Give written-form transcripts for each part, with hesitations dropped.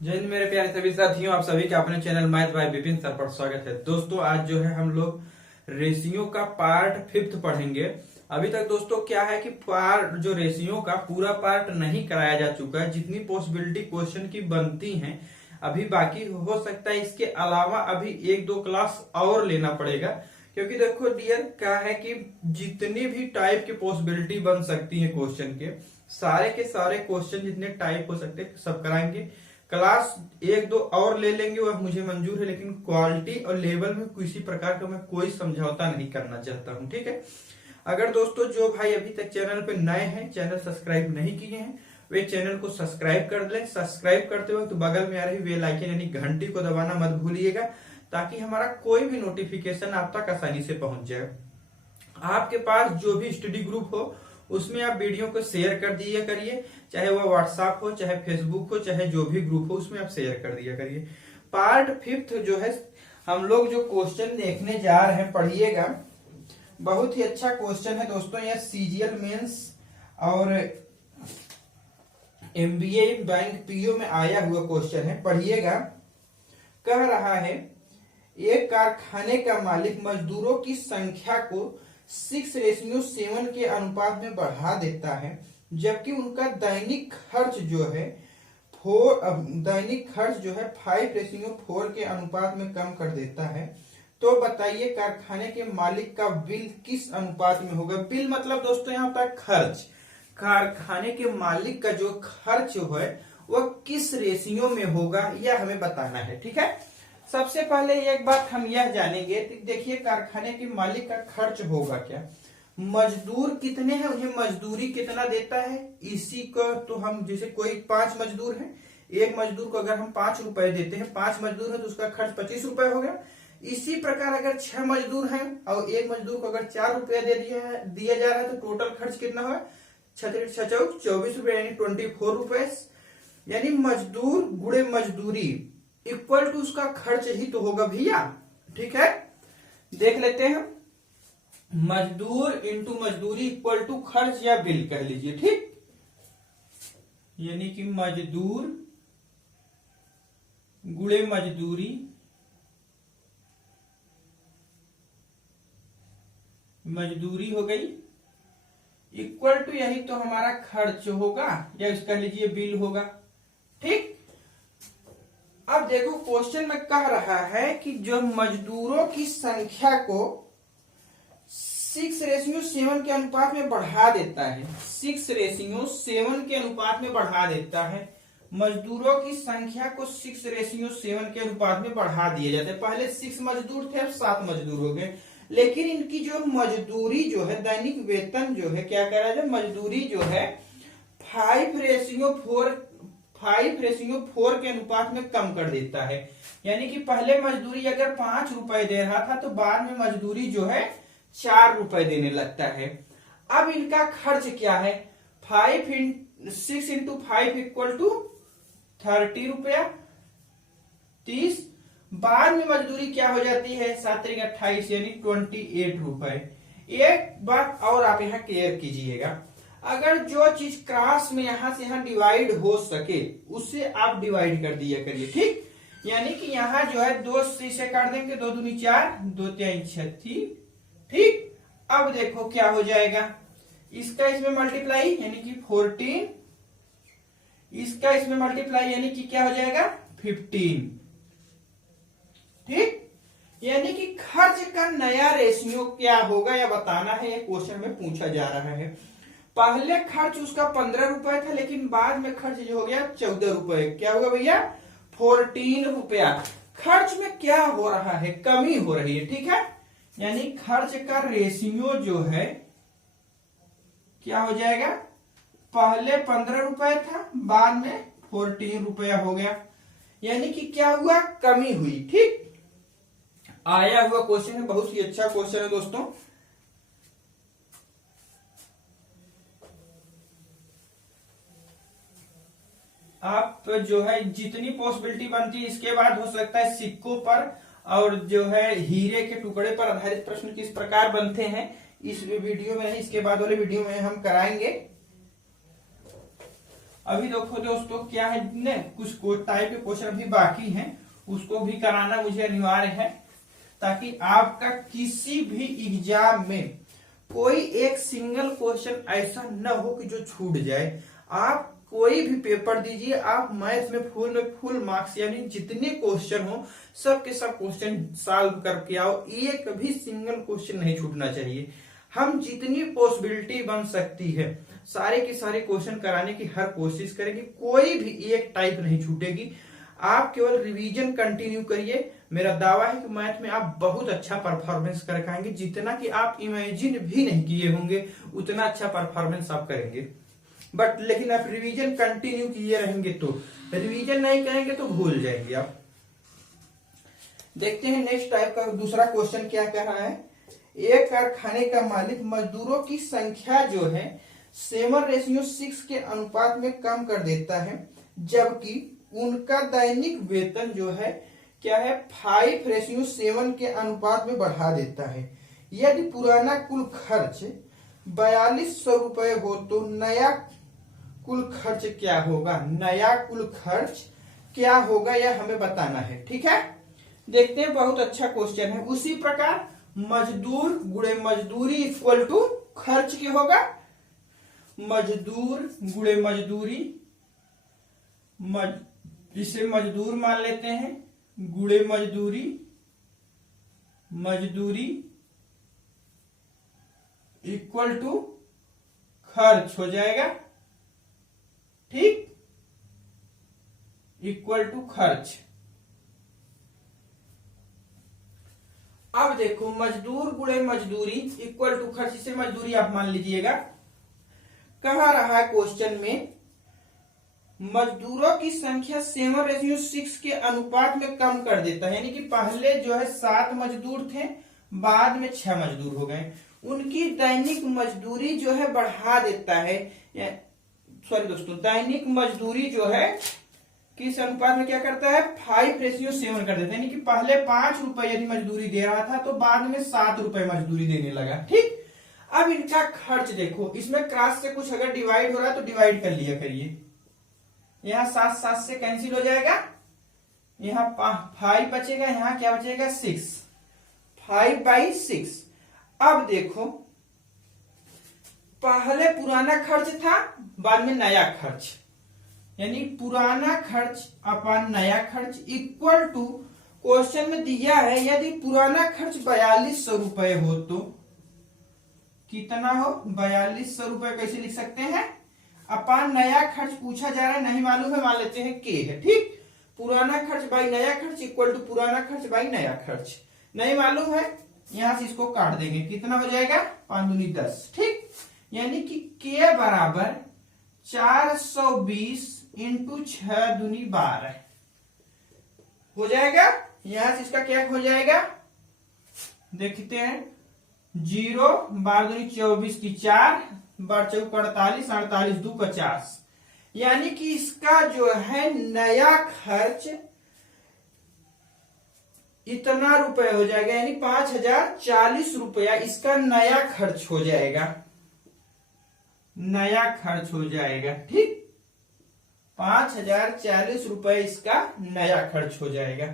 जय हिंद मेरे प्यारे सभी साथियों, आप सभी का अपने channel math bye Vipin sir पर स्वागत है। दोस्तों आज जो है हम लोग रेशियो का पार्ट 5 पढ़ेंगे। अभी तक दोस्तों क्या है कि पार्ट जो रेशियो का पूरा पार्ट नहीं कराया जा चुका है। जितनी पॉसिबिलिटी क्वेश्चन की बनती हैं अभी बाकी हो सकता है। इसके अलावा अभी 1-2 क्लास और लेना पड़ेगा, क्योंकि देखो डियर क्या है कि जितनी भी टाइप की पॉसिबिलिटी बन सकती है क्वेश्चन के सारे क्वेश्चन जितने टाइप हो सकते हैं सब कराएंगे। क्लास 1-2 और ले लेंगे वह मुझे मंजूर है, लेकिन क्वालिटी और लेवल में किसी प्रकार का मैं कोई समझौता नहीं करना चाहता हूं, ठीक है। अगर दोस्तों जो भाई अभी तक चैनल पे नए हैं, चैनल सब्सक्राइब नहीं किए हैं, वे चैनल को सब्सक्राइब कर लें। सब्सक्राइब करते वक्त बगल में आ रही बेल आइकन यानी घंटी को दबाना मत भूलिएगा, ताकि हमारा कोई भी नोटिफिकेशन आप तक आसानी से पहुंच जाए। आपके पास जो भी स्टडी ग्रुप हो उसमें आप वीडियो को शेयर कर दिया करिए, चाहे वह व्हाट्सएप हो, चाहे फेसबुक हो, चाहे जो भी ग्रुप हो उसमें आप शेयर कर दिया करिए। पार्ट 5 जो है हम लोग जो क्वेश्चन देखने जा रहे हैं पढ़िएगा। बहुत ही अच्छा क्वेश्चन है दोस्तों। यह सीजीएल मेंस और एमबीए बैंक पीओ में आया हुआ क्वेश्चन है, पढ़िएगा। कह रहा है एक कारखाने का मालिक मजदूरों की संख्या को 6:7 के अनुपात में बढ़ा देता है, जबकि उनका दैनिक खर्च जो है 5:4 के अनुपात में कम कर देता है। तो बताइए कारखाने के मालिक का बिल किस अनुपात में होगा। बिल मतलब दोस्तों यहाँ पर खर्च। कारखाने के मालिक का जो खर्च है वह किस रेशियो में होगा यह हमें बताना है, ठीक है। सबसे पहले एक बात हम यह जानेंगे, देखिए कारखाने के मालिक का खर्च होगा क्या, मजदूर कितने हैं, उन्हें मजदूरी कितना देता है, इसी को तो हम जैसे कोई 5 मजदूर हैं, एक मजदूर को अगर हम 5 रुपए देते हैं, 5 मजदूर है तो उसका खर्च 25 रुपए हो गया। इसी प्रकार अगर 6 मजदूर हैं और एक मजदूर को अगर 4 रुपया दिया जा रहा है तो टोटल खर्च कितना होगा, 24 रुपए यानी 24 रुपए। यानी मजदूर गुणे मजदूरी इक्वल टू उसका खर्च ही तो होगा भैया, ठीक है। देख लेते हैं, मजदूर इंटू मजदूरी इक्वल टू खर्च या बिल कह लीजिए, ठीक। यानी कि मजदूर गुणे मजदूरी हो गई इक्वल टू यही तो हमारा खर्च होगा या इसका लीजिए बिल होगा, ठीक। अब देखो क्वेश्चन में कह रहा है कि जो मजदूरों की संख्या को 6:7 के अनुपात में बढ़ा देता है, 6:7 के अनुपात में बढ़ा देता है। मजदूरों की संख्या को 6:7 के अनुपात में बढ़ा दिया जाता है। पहले 6 मजदूर थे, अब 7 मजदूर हो गए, लेकिन इनकी जो मजदूरी जो है, दैनिक वेतन जो है, क्या कह रहा है, मजदूरी जो है 5:4 के अनुपात में कम कर देता है। यानी कि पहले मजदूरी अगर 5 रुपए दे रहा था तो बाद में मजदूरी जो है 4 रुपए देने लगता है। अब इनका खर्च क्या है, 6 इंटू 5 इक्वल टू 30 रुपया 30। बाद में मजदूरी क्या हो जाती है, 7×28 यानी 28 रुपए। एक बात और आप यहाँ क्लियर कीजिएगा, अगर जो चीज क्रॉस में यहां से यहां डिवाइड हो सके उससे आप डिवाइड कर दिया करिए, ठीक। यानी कि यहां जो है 2 से काट देंगे, 2 दूनी 4, 2 3 36, ठीक। अब देखो क्या हो जाएगा, इसका इसमें मल्टीप्लाई यानी कि 14, इसका इसमें मल्टीप्लाई यानी कि क्या हो जाएगा 15, ठीक। यानी कि खर्च का नया रेशियो क्या होगा यह बताना है, यह क्वेश्चन में पूछा जा रहा है। पहले खर्च उसका 15 रुपए था, लेकिन बाद में खर्च जो हो गया 14 रुपए। क्या होगा भैया 14 रुपया। खर्च में क्या हो रहा है, कमी हो रही है, ठीक है। यानी खर्च का रेशियो जो है क्या हो जाएगा, पहले 15 रुपए था, बाद में 14 रुपया हो गया। यानी कि क्या हुआ, कमी हुई, ठीक। आया हुआ क्वेश्चन है, बहुत ही अच्छा क्वेश्चन है दोस्तों। आप जो है जितनी पॉसिबिलिटी बनती है, इसके बाद हो सकता है सिक्कों पर और जो है हीरे के टुकड़े पर आधारित प्रश्न किस प्रकार बनते हैं, इस वीडियो में नहीं, इसके बाद वाले वीडियो में हम कराएंगे। अभी देखो दोस्तों क्या है ने कुछ टाइप के क्वेश्चन अभी बाकी हैं, उसको भी कराना मुझे अनिवार्य है, ताकि आपका किसी भी एग्जाम में कोई एक सिंगल क्वेश्चन ऐसा न हो कि जो छूट जाए। आप कोई भी पेपर दीजिए, आप मैथ में फुल मार्क्स यानी जितने क्वेश्चन हो सब के सब क्वेश्चन सॉल्व करके आओ, एक भी सिंगल क्वेश्चन नहीं छूटना चाहिए। हम जितनी पॉसिबिलिटी बन सकती है सारे के सारे क्वेश्चन कराने की हर कोशिश करेंगे, कोई भी एक टाइप नहीं छूटेगी। आप केवल रिवीजन कंटिन्यू करिए, मेरा दावा है कि मैथ में आप बहुत अच्छा परफॉर्मेंस कर पाएंगे, जितना कि आप इमेजिन भी नहीं किए होंगे उतना अच्छा परफॉर्मेंस आप करेंगे। बट लेकिन आप रिवीजन कंटिन्यू किए रहेंगे, तो रिवीजन नहीं करेंगे तो भूल जाएंगे आप। देखते हैं नेक्स्ट टाइप का दूसरा क्वेश्चन क्या कह रहा है। एक कारखाने का मालिक मजदूरों की संख्या जो है 7:6 के अनुपात में कम कर देता है, जबकि उनका दैनिक वेतन जो है क्या है 5:7 के अनुपात में बढ़ा देता है। यदि पुराना कुल खर्च 4200 रुपए हो तो नया कुल खर्च क्या होगा। नया कुल खर्च क्या होगा यह हमें बताना है। ठीक है, देखते हैं, बहुत अच्छा क्वेश्चन है। उसी प्रकार मजदूर गुणे मजदूरी इक्वल टू खर्च क्या होगा। मजदूर गुणे मजदूरी, इसे मजदूर मान लेते हैं, गुणे मजदूरी, मजदूरी इक्वल टू खर्च हो जाएगा। ठीक, इक्वल टू खर्च। अब देखो मजदूर गुणे मजदूरी इक्वल टू खर्च, इसे मजदूरी आप मान लीजिएगा। कहा रहा है क्वेश्चन में मजदूरों की संख्या 7:6 के अनुपात में कम कर देता है, यानी कि पहले जो है 7 मजदूर थे, बाद में 6 मजदूर हो गए। उनकी दैनिक मजदूरी जो है बढ़ा देता है, सॉरी दोस्तों, दैनिक मजदूरी जो है किस अनुपात में क्या करता है 5:7 कर देता है, यानी कि पहले 5 रुपए यदि मजदूरी दे रहा था तो बाद में 7 रुपए मजदूरी देने लगा। ठीक, अब इनका खर्च देखो, इसमें क्रॉस से कुछ अगर डिवाइड हो रहा है तो डिवाइड कर लिया करिए। यहाँ 7 से कैंसिल हो जाएगा, यहाँ 5 बचेगा, यहाँ क्या बचेगा 6, 5/6। अब देखो पहले पुराना खर्च था, बाद में नया खर्च, यानी पुराना खर्च अपन नया खर्च इक्वल टू क्वेश्चन में दिया है यदि पुराना खर्च 4200 रुपए हो तो कितना हो 4200 रुपए। कैसे लिख सकते हैं, अपन नया खर्च पूछा जा रहा है, नहीं मालूम है, मान लेते हैं के है। ठीक, पुराना खर्च बाई नया खर्च इक्वल टू पुराना खर्च बाई नया खर्च, नहीं मालूम है, यहां से इसको काट देंगे, कितना हो जाएगा 5 दूनी 10। ठीक, यानी कि के बराबर 420 इंटू 6 दूनी 12 हो जाएगा। यहां से इसका क्या हो जाएगा देखते हैं, 0 12 दूनी 24 की 4 12 चौक 48 48 2 50, यानी कि इसका जो है नया खर्च इतना रुपए हो जाएगा, यानी 5040 रुपया इसका नया खर्च हो जाएगा, नया खर्च हो जाएगा। ठीक, 5040 रुपए इसका नया खर्च हो जाएगा।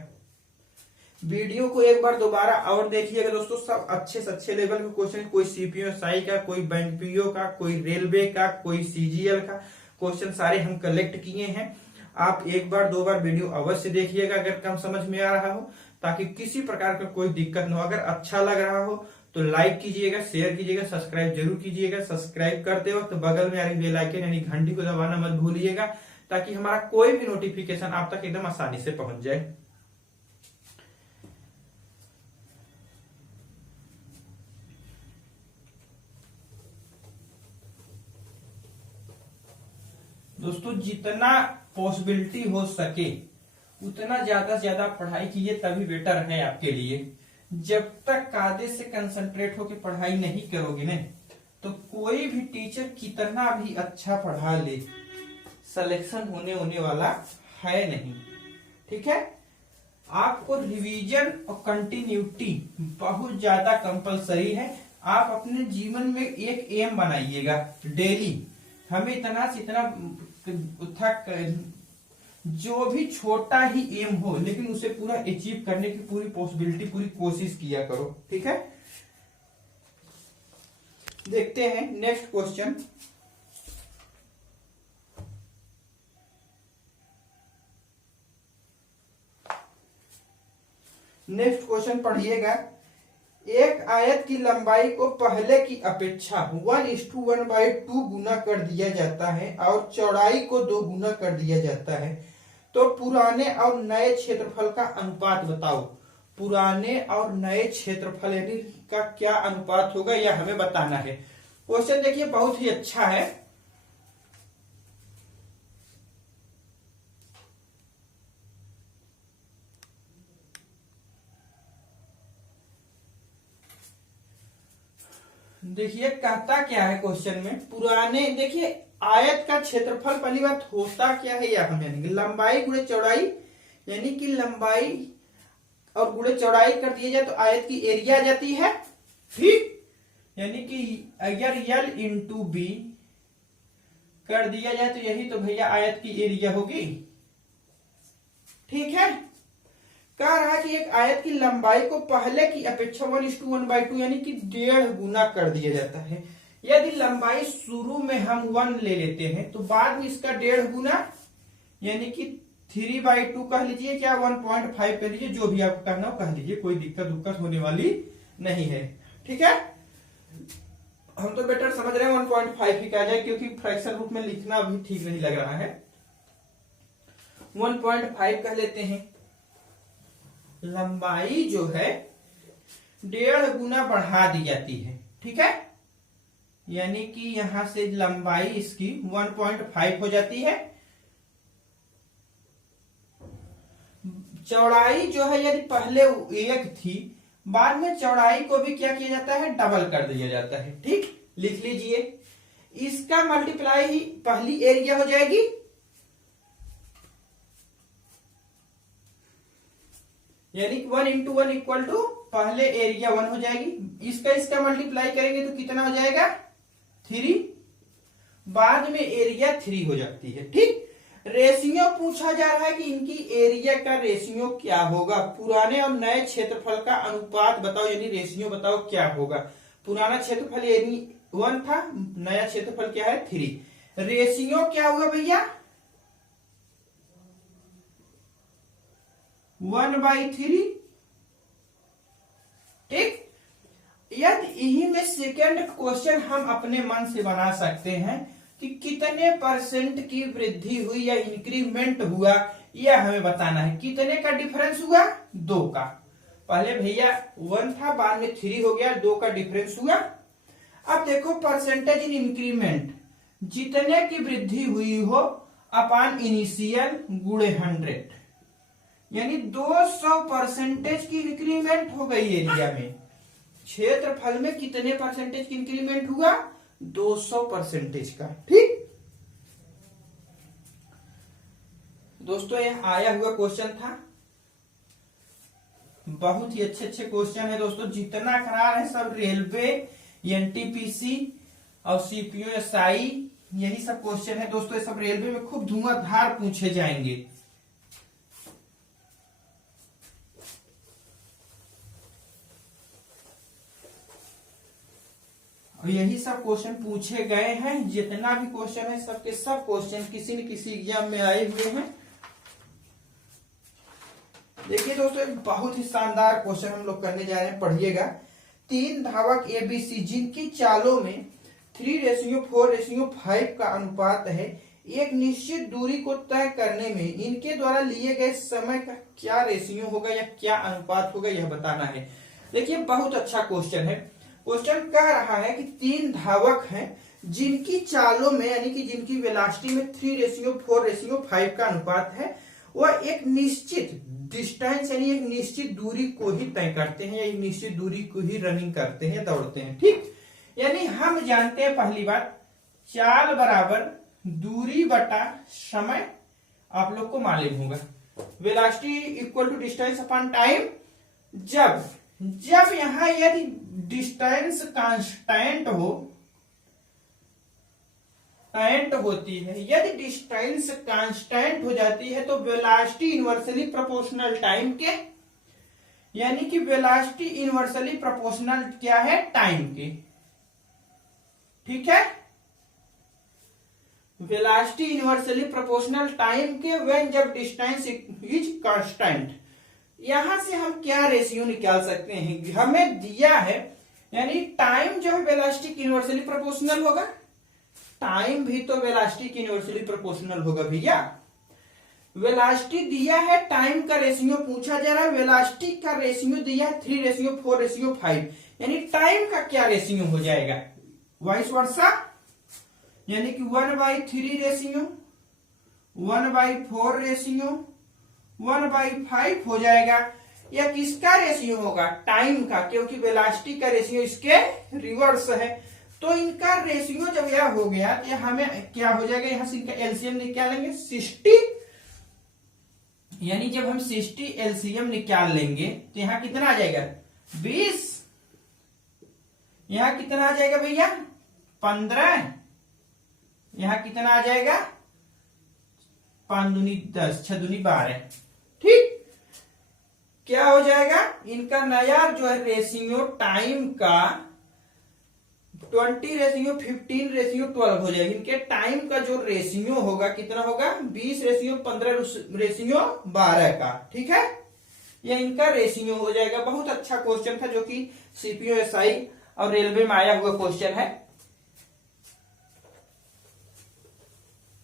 वीडियो को एक बार दोबारा और देखिएगा दोस्तों, सब अच्छे से अच्छे लेवल के क्वेश्चन, कोई सीपीओ का, कोई बैंक पीओ का, कोई रेलवे का, कोई सीजीएल का क्वेश्चन सारे हम कलेक्ट किए हैं। आप एक बार 2 बार वीडियो अवश्य देखिएगा अगर कम समझ में आ रहा हो, ताकि किसी प्रकार का कोई दिक्कत न हो। अगर अच्छा लग रहा हो तो लाइक कीजिएगा, शेयर कीजिएगा, सब्सक्राइब जरूर कीजिएगा। सब्सक्राइब करते वक्त बगल में आ रही बेल आइकन यानी घंटी को दबाना मत भूलिएगा, ताकि हमारा कोई भी नोटिफिकेशन आप तक एकदम आसानी से पहुंच जाए। दोस्तों जितना पॉसिबिलिटी हो सके उतना ज्यादा से ज्यादा पढ़ाई कीजिए, तभी बेटर है आपके लिए। जब तक कायदे से कंसंट्रेट होकर पढ़ाई नहीं करोगे ना, तो कोई भी टीचर कितना भी अच्छा पढ़ा ले, सिलेक्शन होने वाला है नहीं। ठीक है, आपको रिवीजन और कंटिन्यूटी बहुत ज्यादा कंपलसरी है। आप अपने जीवन में एक एम बनाइएगा, डेली हमें इतना से इतना जो भी छोटा ही एम हो लेकिन उसे पूरा अचीव करने की पूरी पॉसिबिलिटी, पूरी कोशिश किया करो। ठीक है, देखते हैं नेक्स्ट क्वेश्चन। नेक्स्ट क्वेश्चन पढ़िएगा। एक आयत की लंबाई को पहले की अपेक्षा 1:1/2 गुना कर दिया जाता है और चौड़ाई को 2 गुना कर दिया जाता है, तो पुराने और नए क्षेत्रफल का अनुपात बताओ। पुराने और नए क्षेत्रफल यानी का क्या अनुपात होगा यह हमें बताना है। क्वेश्चन देखिए बहुत ही अच्छा है। देखिए कहता क्या है क्वेश्चन में, पुराने, देखिए आयत का क्षेत्रफल पहली बात होता क्या है या हम यानी लंबाई गुणे चौड़ाई, यानी कि लंबाई और गुणे चौड़ाई कर दिया जाए तो आयत की एरिया आ जाती है। ठीक, यानी कि अगर यल इंटू बी कर दिया जाए तो यही तो भैया आयत की एरिया होगी। ठीक है, कह रहा है कि एक आयत की लंबाई को पहले की अपेक्षा 1:1/2 यानी कि 1.5 गुना कर दिया जाता है। यदि लंबाई शुरू में हम 1 ले लेते हैं तो बाद में इसका 1.5 गुना यानी कि 3/2 कह लीजिए, क्या 1.5 कह लीजिए, जो भी आपको कहना हो कह लीजिए, कोई दिक्कत होने वाली नहीं है। ठीक है, हम तो बेटर समझ रहे हैं 1.5 ही कहा जाए, क्योंकि फ्रैक्शन रूप में लिखना भी ठीक नहीं लग रहा है। 1.5 कह लेते हैं। लंबाई जो है 1.5 गुना बढ़ा दी जाती है। ठीक है, यानी कि यहां से लंबाई इसकी 1.5 हो जाती है। चौड़ाई जो है यदि पहले 1 थी, बाद में चौड़ाई को भी क्या किया जाता है, डबल कर दिया जाता है। ठीक, लिख लीजिए, इसका मल्टीप्लाई ही पहली एरिया हो जाएगी, यानी 1 × 1 = पहले एरिया 1 हो जाएगी। इसका मल्टीप्लाई करेंगे तो कितना हो जाएगा, 3, बाद में एरिया 3 हो जाती है। ठीक, रेशियो पूछा जा रहा है कि इनकी एरिया का रेशियो क्या होगा। पुराने और नए क्षेत्रफल का अनुपात बताओ, यानी रेशियो बताओ क्या होगा। पुराना क्षेत्रफल यानी 1 था, नया क्षेत्रफल क्या है 3। रेशियो क्या हुआ भैया, 1/3। ठीक, यदि यही में सेकंड क्वेश्चन हम अपने मन से बना सकते हैं कि कितने % की वृद्धि हुई या इंक्रीमेंट हुआ, यह हमें बताना है। कितने का डिफरेंस हुआ, 2 का। पहले भैया 1 था, बाद में 3 हो गया, 2 का डिफरेंस हुआ। अब देखो परसेंटेज इन इंक्रीमेंट, जितने की वृद्धि हुई हो अपान इनिशियल गुणे 100, यानी 200% की इंक्रीमेंट हो गई एरिया में। क्षेत्रफल में कितने % की इंक्रीमेंट हुआ, 200% का। ठीक दोस्तों, यह आया हुआ क्वेश्चन था। बहुत ही अच्छे क्वेश्चन है दोस्तों। जितना करा रहे सब रेलवे, एनटीपीसी और सीपीओएसआई, यही सब क्वेश्चन है दोस्तों। ये सब रेलवे में खूब धुआंधार पूछे जाएंगे। और यही सब क्वेश्चन पूछे गए हैं। जितना भी क्वेश्चन है सबके सब क्वेश्चन किसी न किसी एग्जाम में आए हुए हैं। देखिए दोस्तों, एक बहुत ही शानदार क्वेश्चन हम लोग करने जा रहे हैं, पढ़िएगा। 3 धावक एबीसी जिनकी चालों में 3:4:5 का अनुपात है, एक निश्चित दूरी को तय करने में इनके द्वारा लिए गए समय का क्या रेशियो होगा या क्या अनुपात होगा, यह बताना है। देखिए बहुत अच्छा क्वेश्चन है। क्वेश्चन कह रहा है कि 3 धावक हैं जिनकी चालों में यानी कि जिनकी वेलोसिटी में 3:4:5 का अनुपात है, वह एक निश्चित डिस्टेंस यानी एक निश्चित दूरी को ही तय करते हैं या एक निश्चित दूरी को ही रनिंग करते हैं, दौड़ते हैं। ठीक, यानी हम जानते हैं पहली बात, चाल बराबर दूरी बटा समय आप लोग को मालूम होगा। Velocity equal to distance upon time. जब यहां यदि डिस्टेंस कांस्टेंट हो कांस्टेंट होती है, यदि डिस्टेंस कांस्टेंट हो जाती है तो वेलोसिटी इनवर्सली प्रोपोर्शनल टाइम के, यानी कि वेलोसिटी इनवर्सली प्रोपोर्शनल क्या है, टाइम के। ठीक है, वेलोसिटी इनवर्सली प्रोपोर्शनल टाइम के व्हेन जब डिस्टेंस इज कांस्टेंट। यहां से हम क्या रेशियो निकाल सकते हैं, हमें दिया है यानी टाइम जो है वेलोसिटी की इनवर्सली प्रोपोर्शनल होगा, टाइम भी तो वेलोसिटी की इनवर्सली प्रोपोर्शनल होगा भैया। वेलोसिटी दिया है, टाइम का रेशियो पूछा जा रहा है, वेलोसिटी का रेशियो दिया है 3:4:5, यानी टाइम का क्या रेशियो हो जाएगा, वाइस वर्सा, यानी कि 1/3 रेशियो, 1/4 रेशियो, 1/5 हो जाएगा। यह किसका रेशियो होगा, टाइम का, क्योंकि वेलोसिटी का रेशियो इसके रिवर्स है। तो इनका रेशियो जब यह हो गया तो यह हमें क्या हो जाएगा, यहां से इनका एलसीएम निकालेंगे 60, यानी जब हम 60 एलसीएम निकाल लेंगे तो यहां कितना आ जाएगा 20, यहां कितना आ जाएगा भैया 15, यहां कितना आ जाएगा 5 दूनी 10, 6 दूनी 12। ठीक, क्या हो जाएगा, इनका नया जो है रेशियो टाइम का 20:15:12 हो जाएगा। इनके टाइम का जो रेशियो होगा कितना होगा, 20:15:12 का। ठीक है, यह इनका रेशियो हो जाएगा। बहुत अच्छा क्वेश्चन था जो कि सीपीओ एसआई और रेलवे में आया हुआ क्वेश्चन है।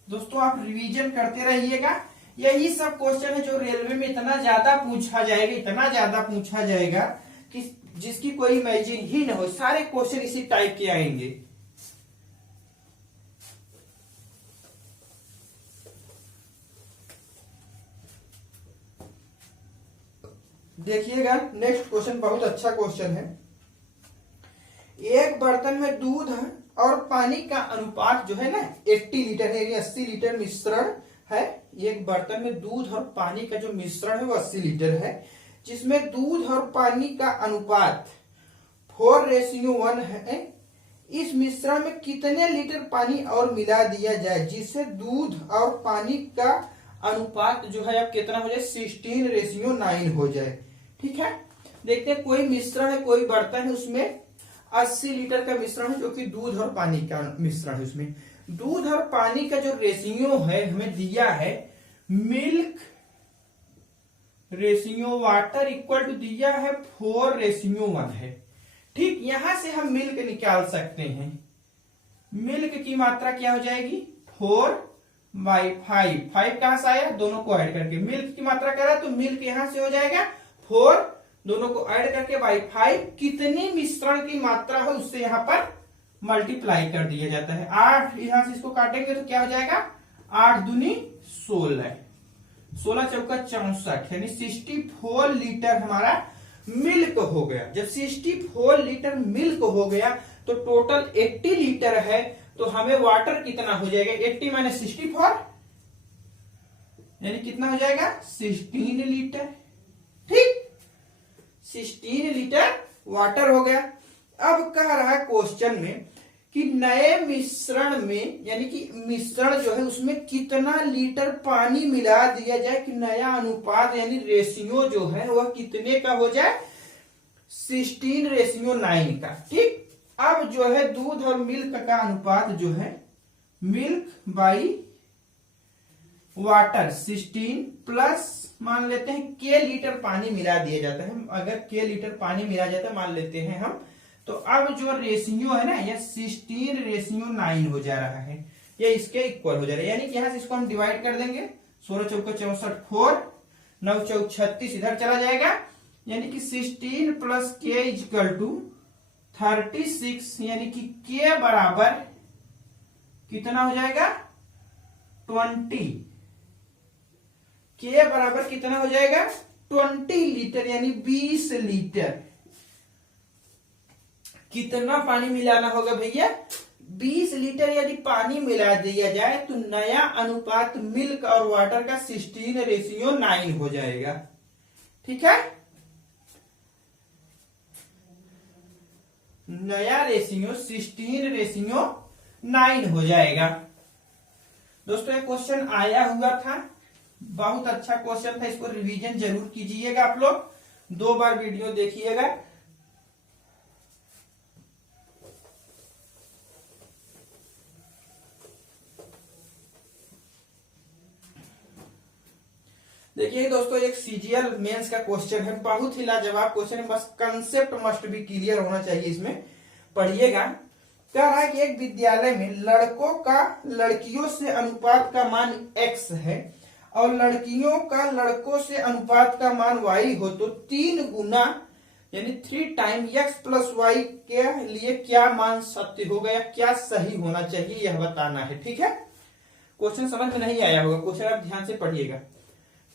दोस्तों आप रिवीजन करते रहिएगा, यही सब क्वेश्चन है जो रेलवे में इतना ज्यादा पूछा जाएगा, इतना ज्यादा पूछा जाएगा कि जिसकी कोई इमेजिन ही ना हो, सारे क्वेश्चन इसी टाइप के आएंगे। देखिएगा नेक्स्ट क्वेश्चन, बहुत अच्छा क्वेश्चन है। एक बर्तन में दूध और पानी का अनुपात जो है ना 80 लीटर है, 80 लीटर मिश्रण है। एक बर्तन में दूध और पानी का जो मिश्रण है वो 80 लीटर है, जिसमें दूध और पानी का अनुपात 4:1 है। इस मिश्रण में कितने लीटर पानी और मिला दिया जाए जिससे दूध और पानी का अनुपात जो है अब कितना हो जाए 16:9 हो जाए। ठीक है, देखते हैं कोई मिश्रण है, कोई बर्तन है, उसमें 80 लीटर का मिश्रण है जो कि दूध और पानी का मिश्रण है। उसमें दूध और पानी का जो रेशियो है हमें दिया है, milk ratio water equal to दिया है 4:1 है। ठीक, यहां से हम मिल्क निकाल सकते हैं। मिल्क की मात्रा क्या हो जाएगी 4/5, 5 कहां से आया, दोनों को ऐड करके मिल्क की मात्रा करा तो मिल्क यहां से हो जाएगा 4, दोनों को ऐड करके बाई 5, कितनी मिश्रण की मात्रा हो उससे यहां पर मल्टीप्लाई कर दिया जाता है। 8 यहां से इसको काटेंगे तो क्या हो जाएगा 8 दूनी 16, 16 चौका 64, यानी 64 लीटर हमारा मिल्क हो गया। जब 64 लीटर मिल्क हो गया तो टोटल 80 लीटर है, तो हमें वाटर कितना हो जाएगा 80 - 64, यानी कितना हो जाएगा 16 लीटर। ठीक, 16 लीटर वाटर हो गया। अब कह रहा है क्वेश्चन में कि नए मिश्रण में, यानी कि मिश्रण जो है उसमें कितना लीटर पानी मिला दिया जाए कि नया अनुपात यानी रेशियो जो है वह कितने का हो जाए 16:9 का। ठीक, अब जो है दूध और मिल्क का अनुपात जो है मिल्क बाई वाटर 16 प्लस मान लेते हैं के लीटर पानी मिला दिया जाता है। अगर के लीटर पानी मिला जाता है मान लेते हैं हम, तो अब जो रेशियो है ना यह 16:9 हो जा रहा है, ये इसके इक्वल हो जा रहा है। यानी कि यहां से इसको हम डिवाइड कर देंगे, 16 चौका 64, 4 9 चौक 36 इधर चला जाएगा, यानी कि 16 प्लस के इक्वल टू 36, यानी कि के बराबर कितना हो जाएगा 20, के बराबर कितना हो जाएगा 20 लीटर, यानी 20 लीटर। कितना पानी मिलाना होगा भैया 20 लीटर, यदि पानी मिला दिया जाए तो नया अनुपात मिल्क और वाटर का 16:9 हो जाएगा। ठीक है, नया रेशियो 16:9 हो जाएगा। दोस्तों ये क्वेश्चन आया हुआ था, बहुत अच्छा क्वेश्चन था, इसको रिवीजन जरूर कीजिएगा आप लोग, 2 बार वीडियो देखिएगा। देखिए दोस्तों, एक सीजीएल मेंस का क्वेश्चन है, बहुत ही लाजवाब क्वेश्चन है, बस कंसेप्ट मस्ट भी क्लियर होना चाहिए इसमें। पढ़िएगा। कह रहा है कि एक विद्यालय में लड़कों का लड़कियों से अनुपात का मान x है और लड़कियों का लड़कों से अनुपात का मान y हो, तो 3 गुना यानी 3 टाइम x प्लस y के लिए क्या मान सत्य होगा या क्या सही होना चाहिए, यह बताना है। ठीक है, क्वेश्चन समझ में नहीं आया होगा, क्वेश्चन आप ध्यान से पढ़िएगा।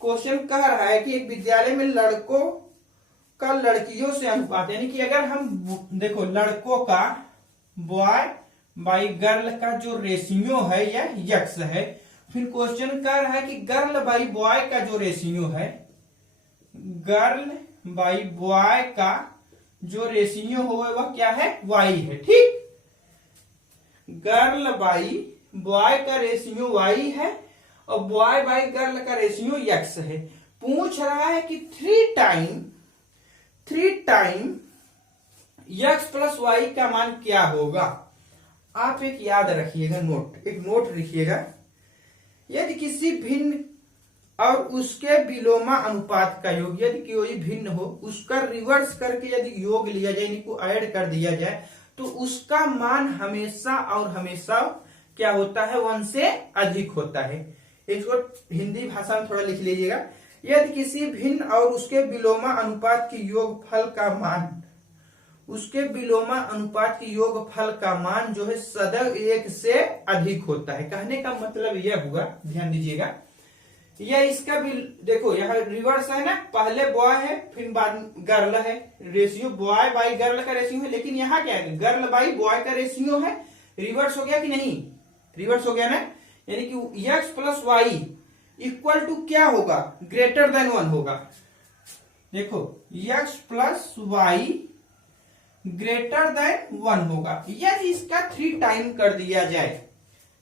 क्वेश्चन कह रहा है कि एक विद्यालय में लड़कों का लड़कियों से अनुपात, यानी कि अगर हम देखो लड़कों का बॉय बाई गर्ल का जो रेशियो है यह यक्स है। फिर क्वेश्चन कह रहा है कि गर्ल बाई बॉय का जो रेशियो है, गर्ल बाई बॉय का जो रेशियो हो वह क्या है, वाई है। ठीक, गर्ल बाई बॉय का रेशियो वाई है और बॉय बाई गर्ल का रेशियो यक्स है। पूछ रहा है कि 3 टाइम यक्स प्लस वाई का मान क्या होगा। आप एक याद रखिएगा, एक नोट लिखिएगा। यदि किसी भिन्न और उसके विलोमा अनुपात का योग, यदि कोई भिन्न हो उसका रिवर्स करके यदि योग लिया जाए, इनको ऐड कर दिया जाए, तो उसका मान हमेशा और हमेशा क्या होता है, 1 से अधिक होता है। इसको हिंदी भाषा में थोड़ा लिख लीजिएगा। यदि किसी भिन्न और उसके विलोमा अनुपात की योगफल का मान, उसके विलोमा अनुपात की योगफल का मान जो है सदैव 1 से अधिक होता है। कहने का मतलब यह हुआ, ध्यान दीजिएगा, यह इसका भी देखो यहाँ रिवर्स है ना, पहले बॉय है फिर बाद गर्ल है, रेशियो बॉय बाई गर्ल का रेशियो है, लेकिन यहाँ क्या है, गर्ल बाई बॉय का रेशियो है। रिवर्स हो गया कि नहीं, रिवर्स हो गया ना, यानी कि x plus y equal to क्या होगा, ग्रेटर देन 1 होगा। देखो x plus y greater than 1 होगा। यदि इसका 3 टाइम कर दिया जाए,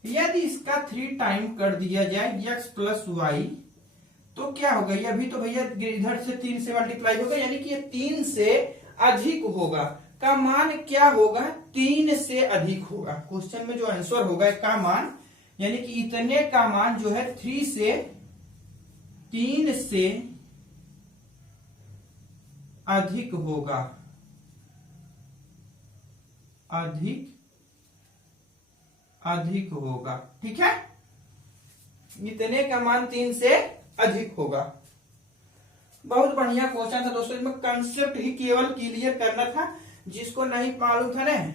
यदि इसका 3 टाइम कर दिया जाए x प्लस वाई, तो क्या होगा, यह भी तो भैया इधर से 3 से मल्टीप्लाई होगा, यानी कि ये 3 से अधिक होगा। का मान क्या होगा, 3 से अधिक होगा। क्वेश्चन में जो आंसर होगा का मान, यानी कि इतने का मान जो है 3 से अधिक होगा, अधिक होगा। ठीक है, इतने का मान 3 से अधिक होगा। बहुत बढ़िया क्वेश्चन था दोस्तों, इसमें कंसेप्ट ही केवल क्लियर करना था। जिसको नहीं मालूम था ना,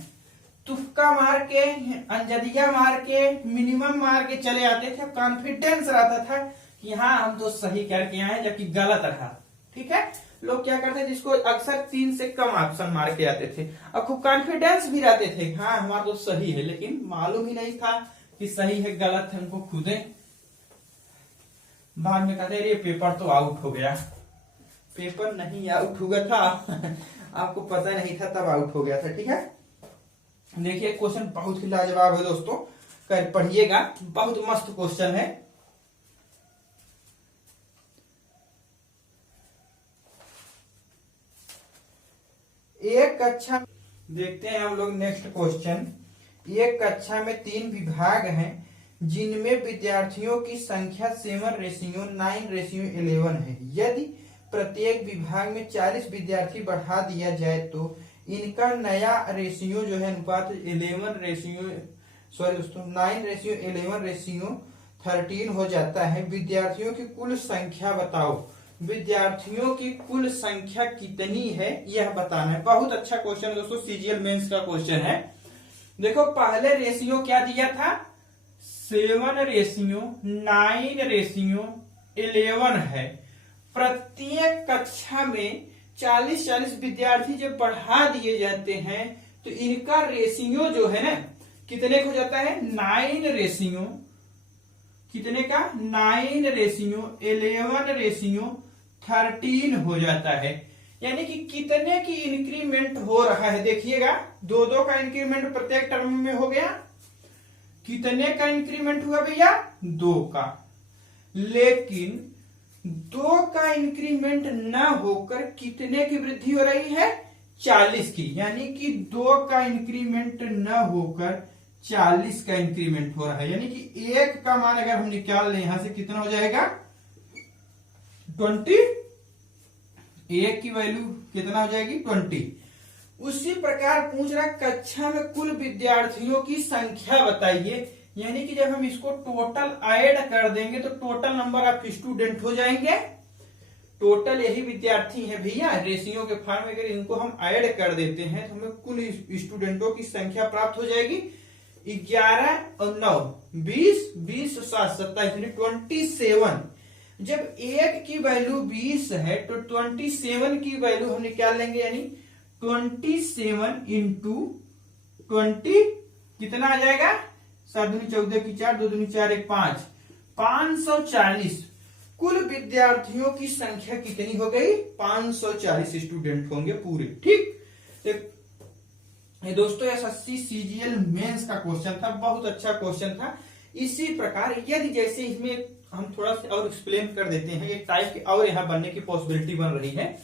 तुक्का मार के, अंजदिया मार के, मिनिमम मार के चले आते थे, कॉन्फिडेंस रहता था कि हाँ हम तो सही करके आए, जबकि गलत रहा। ठीक है, लोग क्या करते थे, जिसको अक्सर 3 से कम ऑप्शन मार के आते थे और खूब कॉन्फिडेंस भी रहते थे, हाँ हमारा तो सही है, लेकिन मालूम ही नहीं था कि सही है गलत है। उनको खुदे बाद में कहते ये पेपर तो आउट हो गया। पेपर नहीं आउट हुआ था आपको पता नहीं था, तब आउट हो गया था। ठीक है, देखिए क्वेश्चन बहुत ही लाजवाब है दोस्तों, कर पढ़िएगा, बहुत मस्त क्वेश्चन है। एक कक्षा, देखते हैं हम लोग नेक्स्ट क्वेश्चन। एक कक्षा में 3 विभाग हैं जिनमें विद्यार्थियों की संख्या 7:9:11 है। यदि प्रत्येक विभाग में 40 विद्यार्थी बढ़ा दिया जाए तो इनका नया रेशियो जो है अनुपात 9:11 हो जाता है। विद्यार्थियों की कुल संख्या बताओ। विद्यार्थियों की कुल संख्या कितनी है यह बताना है। बहुत अच्छा क्वेश्चन दोस्तों, सीजीएल मेंस का क्वेश्चन है। देखो पहले रेशियो क्या दिया था, 7:9:11 है। प्रत्येक कक्षा में 40-40 विद्यार्थी जब बढ़ा दिए जाते हैं तो इनका रेशियो जो है ना कितने हो जाता है, 9 कितने का, 9:11:13 हो जाता है। यानी कि कितने की इंक्रीमेंट हो रहा है, देखिएगा 2-2 का इंक्रीमेंट प्रत्येक टर्म में हो गया। कितने का इंक्रीमेंट हुआ भैया, 2 का, लेकिन 2 का इंक्रीमेंट न होकर कितने की वृद्धि हो रही है? 40 की। यानी कि 2 का इंक्रीमेंट न होकर 40 का इंक्रीमेंट हो रहा है। यानी कि 1 का मान अगर हम निकाल लें यहां से कितना हो जाएगा? 20। 1 की वैल्यू कितना हो जाएगी? 20। उसी प्रकार पूछ रहा कक्षा में कुल विद्यार्थियों की संख्या बताइए। यानी कि जब हम इसको टोटल ऐड कर देंगे तो टोटल नंबर ऑफ स्टूडेंट हो जाएंगे। टोटल यही विद्यार्थी हैं भैया, रेशियो के फॉर्म में अगर इनको हम ऐड कर देते हैं तो हमें कुल स्टूडेंटों की संख्या प्राप्त हो जाएगी 11 और 9 20, 20 और 7 27 27। जब 1 की वैल्यू 20 है तो 27 की वैल्यू हम निकाल लेंगे। यानी 27 इंटू 20 कितना आ जाएगा? 7 दूनी 14 की 4, 2 दूनी 4 1 5, 540। कुल विद्यार्थियों की संख्या कितनी हो गई? 540 स्टूडेंट होंगे पूरे। ठीक, ये दोस्तों एसएससी सीजीएल मेंस का क्वेश्चन था, बहुत अच्छा क्वेश्चन था। इसी प्रकार यदि जैसे इसमें हम थोड़ा सा और एक्सप्लेन कर देते हैं, एक टाइप के और यहाँ बनने की पॉसिबिलिटी बन रही है।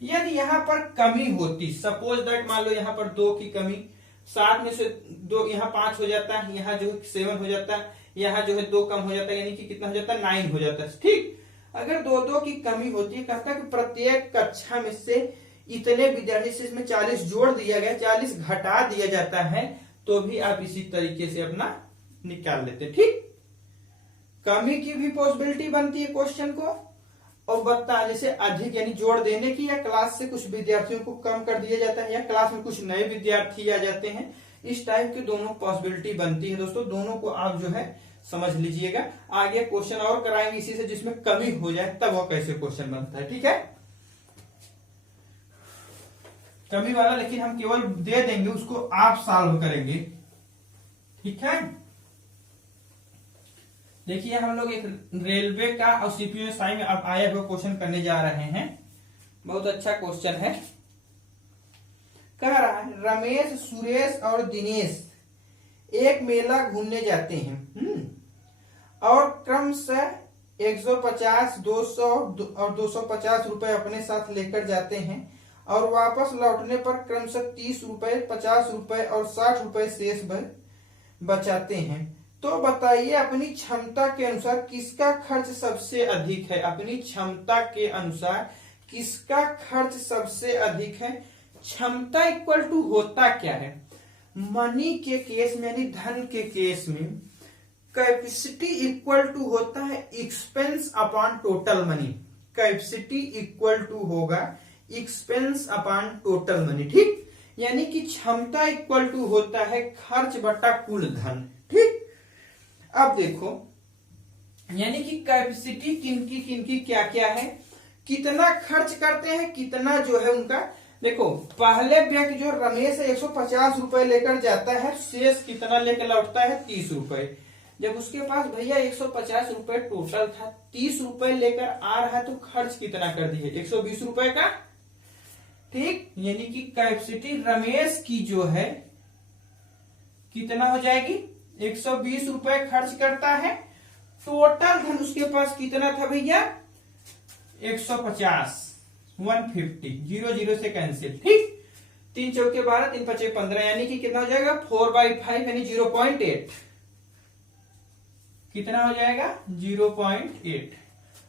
यदि यहाँ पर कमी होती, सपोज दैट मान लो यहाँ पर 2 की कमी, 7 में से 2 यहाँ 5 हो जाता है, यहाँ जो है 7 हो जाता है, यहाँ जो है 2 कम हो जाता है, यानी कि कितना हो जाता है? 9 हो जाता है। ठीक, अगर 2-2 की कमी होती है, कहता है कि प्रत्येक कक्षा में से इतने विद्यार्थी से इसमें 40 जोड़ दिया गया, 40 घटा दिया जाता है, तो भी आप इसी तरीके से अपना निकाल लेते। ठीक, कमी की भी पॉसिबिलिटी बनती है क्वेश्चन को, और बता जैसे अधिक यानी जोड़ देने की, या क्लास से कुछ विद्यार्थियों को कम कर दिया जाता है, या क्लास में कुछ नए विद्यार्थी आ जाते हैं। इस टाइप के दोनों पॉसिबिलिटी बनती है दोस्तों, दोनों को आप जो है समझ लीजिएगा। आगे क्वेश्चन और कराएंगे इसी से, जिसमें कमी हो जाए तब वो कैसे क्वेश्चन बनता है। ठीक है, कमी वाला लेकिन हम केवल दे देंगे, उसको आप सॉल्व करेंगे। ठीक है, देखिए हम लोग एक रेलवे का और सीपीएसआई में अब आया हुआ क्वेश्चन करने जा रहे हैं। बहुत अच्छा क्वेश्चन है। कह रहा है रमेश, सुरेश और दिनेश एक मेला घूमने जाते हैं और क्रमशः 150, 200 और 250 रुपए अपने साथ लेकर जाते हैं, और वापस लौटने पर क्रमशः 30 रुपए, 50 रुपए और 60 रुपए शेष बचाते हैं। तो बताइए अपनी क्षमता के अनुसार किसका खर्च सबसे अधिक है? अपनी क्षमता के अनुसार किसका खर्च सबसे अधिक है? क्षमता इक्वल टू होता क्या है? मनी के केस में यानी धन के केस में कैपेसिटी इक्वल टू होता है expense upon total money. Capacity equal to होगा एक्सपेंस अपॉन टोटल मनी। ठीक, यानी कि क्षमता इक्वल टू होता है खर्च बटा कुल धन। ठीक, अब देखो यानी कि कैपेसिटी किनकी क्या क्या है, कितना खर्च करते हैं, कितना जो है उनका। देखो पहले व्यक्ति जो रमेश 150 रुपए लेकर जाता है, शेष कितना लेकर लौटता है? 30 रुपए। जब उसके पास भैया 150 रुपए टोटल था, 30 रुपए लेकर आ रहा है, तो खर्च कितना कर दिए? 120 रुपए का। ठीक, यानी कि कैपेसिटी रमेश की जो है कितना हो जाएगी? 120 रुपए खर्च करता है। टोटल धन उसके पास कितना था भैया? 150, 150, 0 0 से कैंसिल। ठीक, 3 चौके 12, 3 5 15, यानी कि कितना हो जाएगा? 4/5 यानी 0.8। कितना हो जाएगा? 0.8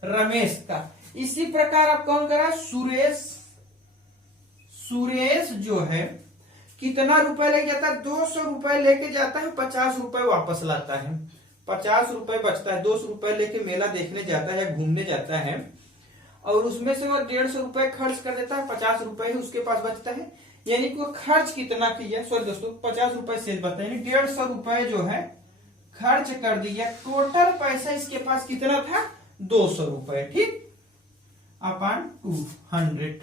रमेश का। इसी प्रकार आप कौन करा? सुरेश जो है कितना रुपए लेके जाता है? 200 रुपए लेके जाता है, 50 रुपए वापस लाता है, 50 रुपए बचता है। 200 रुपए लेके मेला देखने जाता है या घूमने जाता है, और उसमें से वो 150 रुपए खर्च कर देता है, 50 रुपए ही उसके पास बचता है। यानी कि वो खर्च कितना किया? सॉरी दोस्तों, 50 रुपए शेष बचता है, यानी 150 रुपए जो है खर्च कर दिया। टोटल पैसा इसके पास कितना था? 200 रुपए। ठीक, अपॉन 200।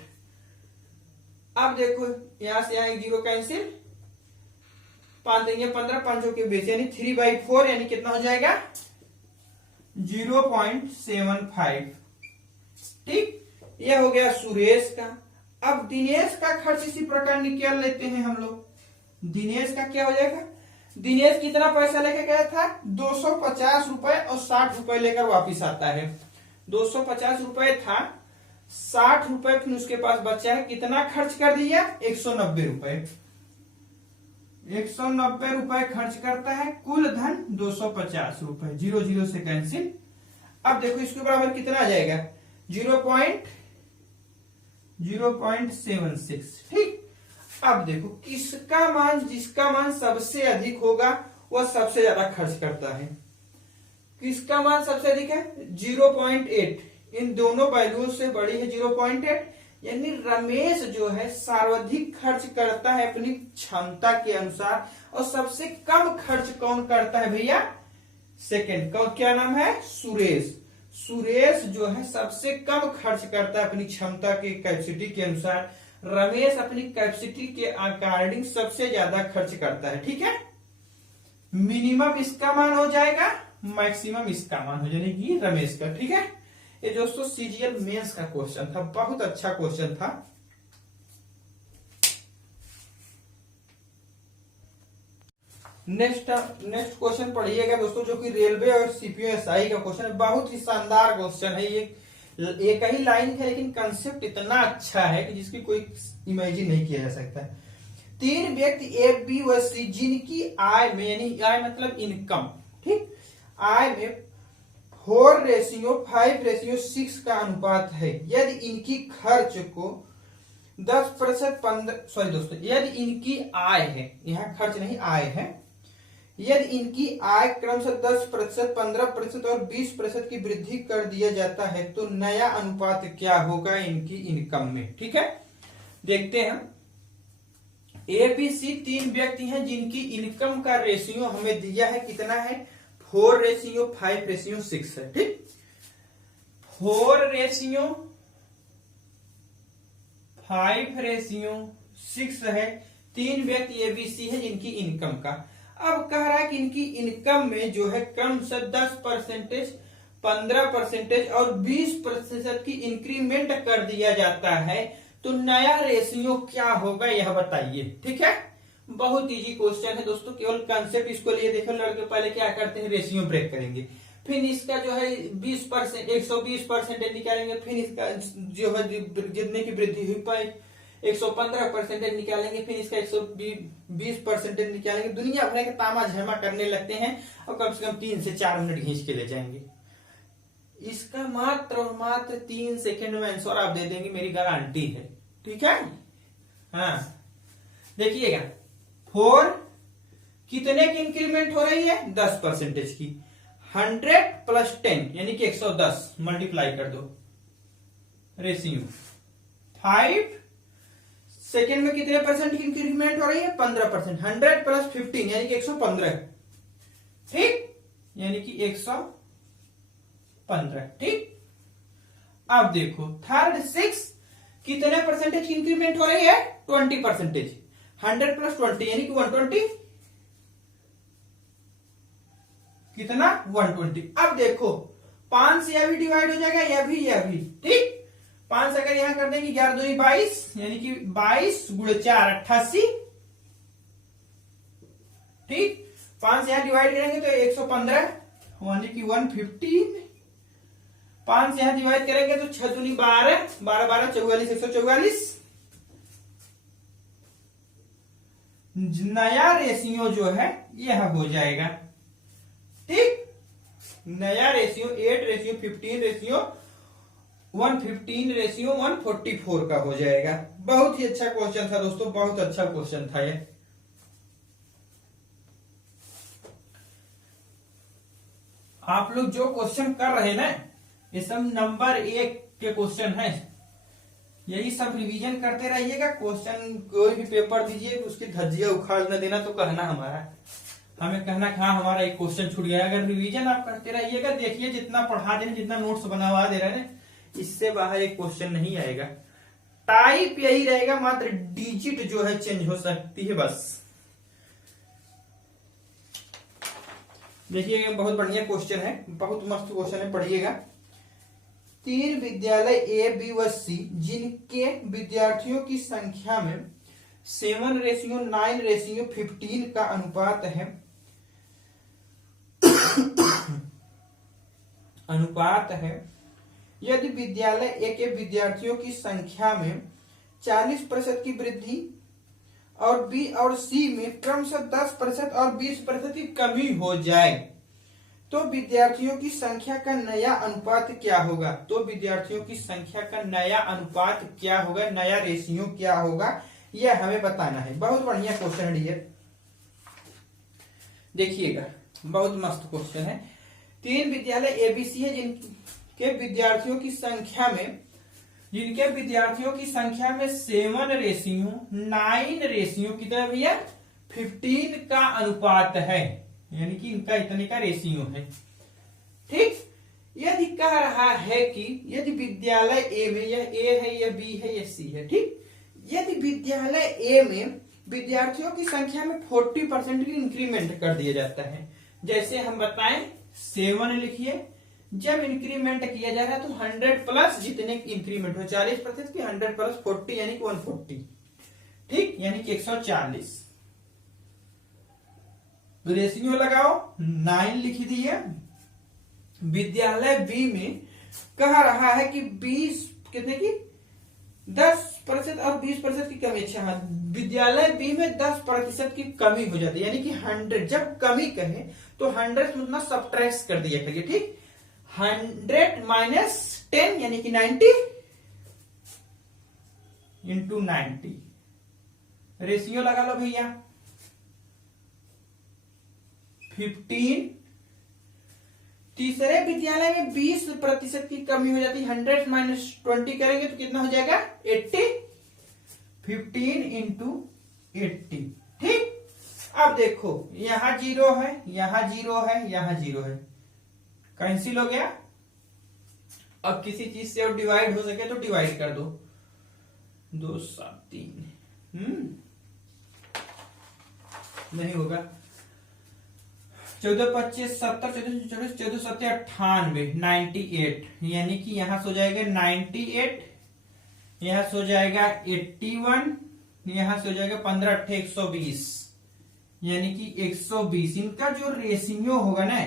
अब देखो यहां से यहां 0 कैंसिल, 5 देंगे 15, 5 के बेच यानी 3/4, यानी कितना हो जाएगा? 0.75। ठीक, यह हो गया सुरेश का। अब दिनेश का खर्च इसी प्रकार निकाल लेते हैं हम लोग। दिनेश का क्या हो जाएगा? दिनेश कितना पैसा लेके गया था? 250 रुपए और 60 रुपए लेकर वापिस आता है। 250 रुपए था, 60 रुपए फिर उसके पास बचा है, कितना खर्च कर दिया? 190 रुपए। 190 रुपए खर्च करता है, कुल धन 250 रुपए। 0 0 से कैंसिल। अब देखो इसके बराबर कितना आ जाएगा? 0.76। ठीक। अब देखो किसका मान, जिसका मान सबसे अधिक होगा वह सबसे ज्यादा खर्च करता है। किसका मान सबसे अधिक है? 0.8। इन दोनों वैल्यू से बड़ी है 0.8, यानी रमेश जो है सर्वाधिक खर्च करता है अपनी क्षमता के अनुसार। और सबसे कम खर्च कौन करता है भैया? सेकंड। कौन, क्या नाम है? सुरेश। सुरेश जो है सबसे कम खर्च करता है अपनी क्षमता के कैपेसिटी के अनुसार। रमेश अपनी कैपेसिटी के अकॉर्डिंग सबसे ज्यादा खर्च करता है। ठीक है। मिनिमम इसका मान हो जाएगा, मैक्सिमम इसका मान हो जाएगी रमेश का। ठीक है। ये दोस्तों सीजीएल मेंस का क्वेश्चन था, बहुत अच्छा क्वेश्चन था। नेक्स्ट क्वेश्चन पढ़िएगा दोस्तों, जो कि रेलवे और सीपीओएसआई का क्वेश्चन है। बहुत ही शानदार क्वेश्चन है ये। एक ही लाइन है लेकिन कंसेप्ट इतना अच्छा है कि जिसकी कोई इमेजिन नहीं किया जा सकता। 3 व्यक्ति ए, बी व सी जिनकी आय में, यानी आय मतलब इनकम, ठीक, आय में 4:5:6 का अनुपात है। यदि इनकी खर्च को 10%, 15, सॉरी दोस्तों, यदि इनकी आय है, यहाँ खर्च नहीं आय है, यदि इनकी आय क्रमशः 10%, 15% और 20% की वृद्धि कर दिया जाता है तो नया अनुपात क्या होगा इनकी इनकम में? ठीक है, देखते हैं। ए, बी, सी 3 व्यक्ति हैं जिनकी इनकम का रेशियो हमें दिया है, कितना है? 4:5:6 है। ठीक, 4:5:6 है। 3 व्यक्ति ए, बी, सी है जिनकी इनकम का। अब कह रहा है कि इनकी इनकम में जो है क्रमशः 10%, 15% और 20% की इंक्रीमेंट कर दिया जाता है तो नया रेशियो क्या होगा यह बताइए। ठीक है, बहुत इजी क्वेश्चन है दोस्तों, केवल कंसेप्ट इसको लिए देखो। लड़के पहले क्या करते हैं? रेशियो ब्रेक करेंगे, फिर इसका जो है 20%, 120% निकालेंगे, फिर इसका जो है जितने की वृद्धि हुई पाए 115% निकालेंगे, फिर इसका 120% निकालेंगे। दुनिया भर के तामा झमा करने लगते हैं और कम से कम 3 से 4 मिनट खींच के ले जाएंगे। इसका मात्र और मात्र 3 सेकंड में आंसर आप दे देंगे, मेरी गारंटी है। ठीक है। हाँ, देखिएगा 4 कितने की इंक्रीमेंट हो रही है? 10% की। 100 + 10 यानी कि 110 मल्टीप्लाई कर दो, रेशियो 5 सेकेंड में कितने परसेंट की इंक्रीमेंट हो रही है? 15%। 100 + 15 यानी कि 115। ठीक, यानी कि 115। ठीक, अब देखो थर्ड 6 कितने परसेंटेज की इंक्रीमेंट हो रही है? 20%। 100 + 20 यानी कि 120। कितना? 120। अब देखो 5 से यह भी डिवाइड हो जाएगा, यह भी। ठीक, 5 अगर यहां कर देंगे 11 दूनी 22 यानी कि 22 × 4 88। ठीक, 5 से यहां डिवाइड करेंगे तो 115 यानी कि 115। 5 से यहां डिवाइड करेंगे तो 6 दूनी 12, 12 12 44, 144। नया रेशियो जो है यह हो जाएगा। ठीक, नया रेशियो 8:15:115:144 का हो जाएगा। बहुत ही अच्छा क्वेश्चन था दोस्तों, बहुत अच्छा क्वेश्चन था ये। आप लोग जो क्वेश्चन कर रहे हैं ना, ये सब नंबर 1 के क्वेश्चन है। यही सब रिवीजन करते रहिएगा। क्वेश्चन कोई भी पेपर दीजिए उसकी धज्जियां उखाड़ न देना तो कहना हमारा, हमें कहना कहा हमारा एक क्वेश्चन छूट गया। अगर रिवीजन आप करते रहिएगा, देखिए जितना पढ़ा दे रहे, जितना नोट्स बनवा दे रहे हैं, इससे बाहर एक क्वेश्चन नहीं आएगा। टाइप यही रहेगा, मात्र डिजिट जो है चेंज हो सकती है बस। देखिएगा बहुत बढ़िया क्वेश्चन है, बहुत मस्त क्वेश्चन है, पढ़िएगा। 3 विद्यालय ए, बी व सी जिनके विद्यार्थियों की संख्या में 7:9:15 का अनुपात है अनुपात है यदि विद्यालय ए के विद्यार्थियों की संख्या में 40% की वृद्धि और बी और सी में क्रमशः 10% और 20% की कमी हो जाए तो विद्यार्थियों की संख्या का नया अनुपात क्या होगा। तो विद्यार्थियों की संख्या का नया अनुपात क्या होगा, नया रेशियो क्या होगा, यह हमें बताना है। बहुत बढ़िया क्वेश्चन है डियर, देखिएगा बहुत मस्त क्वेश्चन है। 3 विद्यालय एबीसी है जिनके विद्यार्थियों की संख्या में 7 रेशियो 9 रेशियो कितना भैया 15 का अनुपात है, यानी कि इनका इतने का रेशियो है। ठीक, यदि कह रहा है कि यदि विद्यालय ए में, यह ए है, यह बी है, यह सी है, ठीक, यदि विद्यालय ए में विद्यार्थियों की संख्या में 40% की इंक्रीमेंट कर दिया जाता है, जैसे हम बताएं 7 लिखिए, जब इंक्रीमेंट किया जा रहा है तो 100 प्लस जितने इंक्रीमेंट हो 40% की 100 प्लस 40 यानी कि 140, ठीक, यानी कि 140। तो रेशियो लगाओ 9 लिख दिए। विद्यालय बी में कह रहा है कि 20 कितने की 10% और 20% की कमी। अच्छा, विद्यालय बी में 10% की कमी हो जाती है, यानी कि 100 जब कमी कहे तो 100 से उतना सब्ट्रैक्ट कर दिया करिए, ठीक, 100 माइनस 10 यानी कि 90 इंटू 90। रेशियो लगा लो भैया 15। तीसरे विद्यालय में 20% की कमी हो जाती है, 100 माइनस 20 करेंगे तो कितना हो जाएगा 80, 15 इंटू 80, ठीक। अब देखो यहां 0 है, यहां 0 है, यहां 0 है, कैंसिल हो गया। अब किसी चीज से और डिवाइड हो सके तो डिवाइड कर दो, 2 7 3 नहीं होगा। 14 25 70 14 14 7 98 98, यानी कि यहां से हो जाएगा 98, यहां से हो जाएगा 81, यहां से हो जाएगा 15 8 120, यानी कि 120। इनका जो रेशियो होगा ना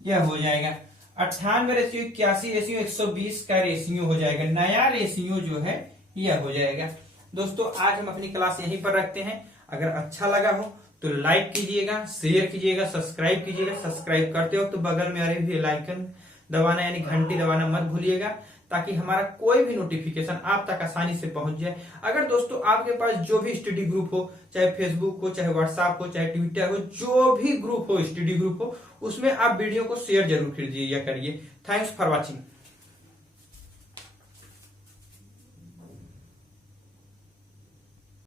यह हो जाएगा 98 रेशियो 81 रेशियो 120 का रेशियो हो जाएगा। नया रेशियो जो है यह हो जाएगा। दोस्तों आज हम अपनी क्लास यहीं पर रखते हैं। अगर अच्छा लगा हो तो लाइक कीजिएगा, शेयर कीजिएगा, सब्सक्राइब कीजिएगा। सब्सक्राइब करते हो तो बगल में आ रही बेल आइकन दबाना यानी घंटी दबाना मत भूलिएगा, ताकि हमारा कोई भी नोटिफिकेशन आप तक आसानी से पहुंच जाए। अगर दोस्तों आपके पास जो भी स्टडी ग्रुप हो, चाहे फेसबुक हो, चाहे व्हाट्सएप हो, चाहे ट्विटर हो, जो भी ग्रुप हो, स्टडी ग्रुप हो, उसमें आप वीडियो को शेयर जरूर कीजिए या करिए। Thanks for watching.